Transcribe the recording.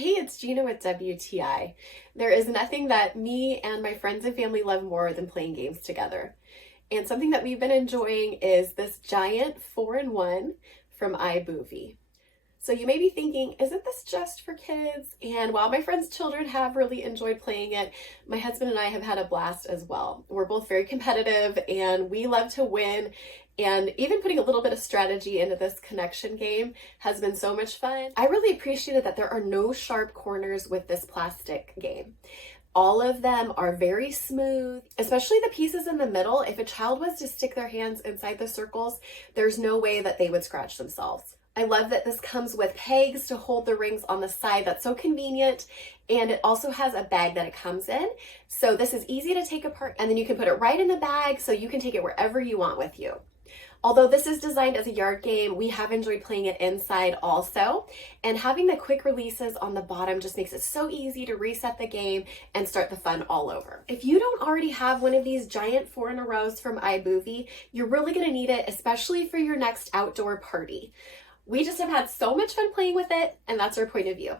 Hey, it's Gina with WTI. There is nothing that me and my friends and family love more than playing games together. And something that we've been enjoying is this giant 4-in-1 from Ayeboovi. So you may be thinking, isn't this just for kids? And while my friends' children have really enjoyed playing it, my husband and I have had a blast as well. We're both very competitive and we love to win. And even putting a little bit of strategy into this connection game has been so much fun. I really appreciated that there are no sharp corners with this plastic game. All of them are very smooth, especially the pieces in the middle. If a child was to stick their hands inside the circles, there's no way that they would scratch themselves. I love that this comes with pegs to hold the rings on the side. That's so convenient. And it also has a bag that it comes in. So this is easy to take apart and then you can put it right in the bag so you can take it wherever you want with you. Although this is designed as a yard game, we have enjoyed playing it inside also. And having the quick releases on the bottom just makes it so easy to reset the game and start the fun all over. If you don't already have one of these giant 4-in-a-rows from Ayeboovi, you're really gonna need it, especially for your next outdoor party. We just have had so much fun playing with it, and that's our point of view.